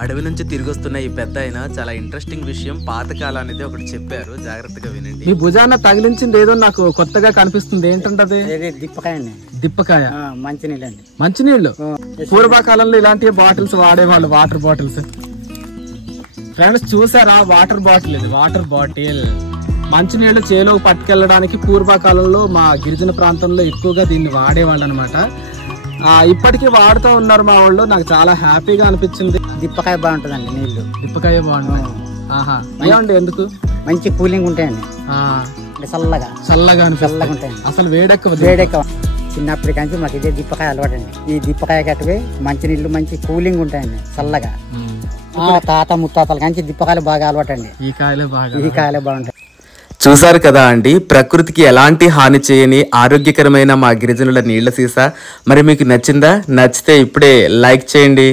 అడవి నుంచి తిరిగి వస్తున్న ఈ పెద్ద ఆయన చాలా ఇంట్రెస్టింగ్ విషయం పాతకాలం అనేది ఒకటి చెప్పారు, జాగ్రత్తగా వినండి. మీ భుజాన తగిలించింది ఏదో నాకు కొత్తగా కనిపిస్తుంది, ఏంటంటది? దిప్పకాయ అండి. దిప్పకాయ మంచినీళ్ళు అండి. మంచినీళ్ళు పూర్వకాలంలో ఇలాంటి బాటిల్స్ వాడేవాళ్ళు, వాటర్ బాటిల్స్. ఫ్రెండ్స్ చూసారా, వాటర్ బాటిల్ ఇది, వాటర్ బాటిల్. మంచినీళ్ళు చేలో పట్టుకెళ్ళడానికి పూర్వకాలంలో మా గిరిజన ప్రాంతంలో ఎక్కువగా దీన్ని వాడేవాళ్ళు అనమాట. ఇప్పటికీ వాడుతూ ఉన్నారు మా వాళ్ళు. నాకు చాలా హ్యాపీగా అనిపించింది. దిప్పకాయ బాగుంటుందండి, నీళ్లు దిప్పకాయ బాగుంటుంది. ఆహా, ఏమండి ఎందుకు? మంచి కూలింగ్ ఉంటాయండి, చల్లగా చల్లగా చల్లగా ఉంటాయండి. అసలు వేడెక్కవ. చిన్నప్పటి నుంచి మాకు ఇదే దిప్పకాయ అలవాటు అండి. ఈ దిప్పకాయ కట్టువే మంచి నీళ్లు, మంచి కూలింగ్ ఉంటాయండి, చల్లగా. తాత ముత్తాతల నుంచి దిప్పకాయలు బాగా అలవాటు అండి. ఈ కాయలే బాగుంటాయి. చూసారు కదా అండి, ప్రకృతికి ఎలాంటి హాని చేయని ఆరోగ్యకరమైన మా గిరిజనుల నీళ్ల సీసా. మరి మీకు నచ్చిందా? నచ్చితే ఇప్పుడే లైక్ చేయండి.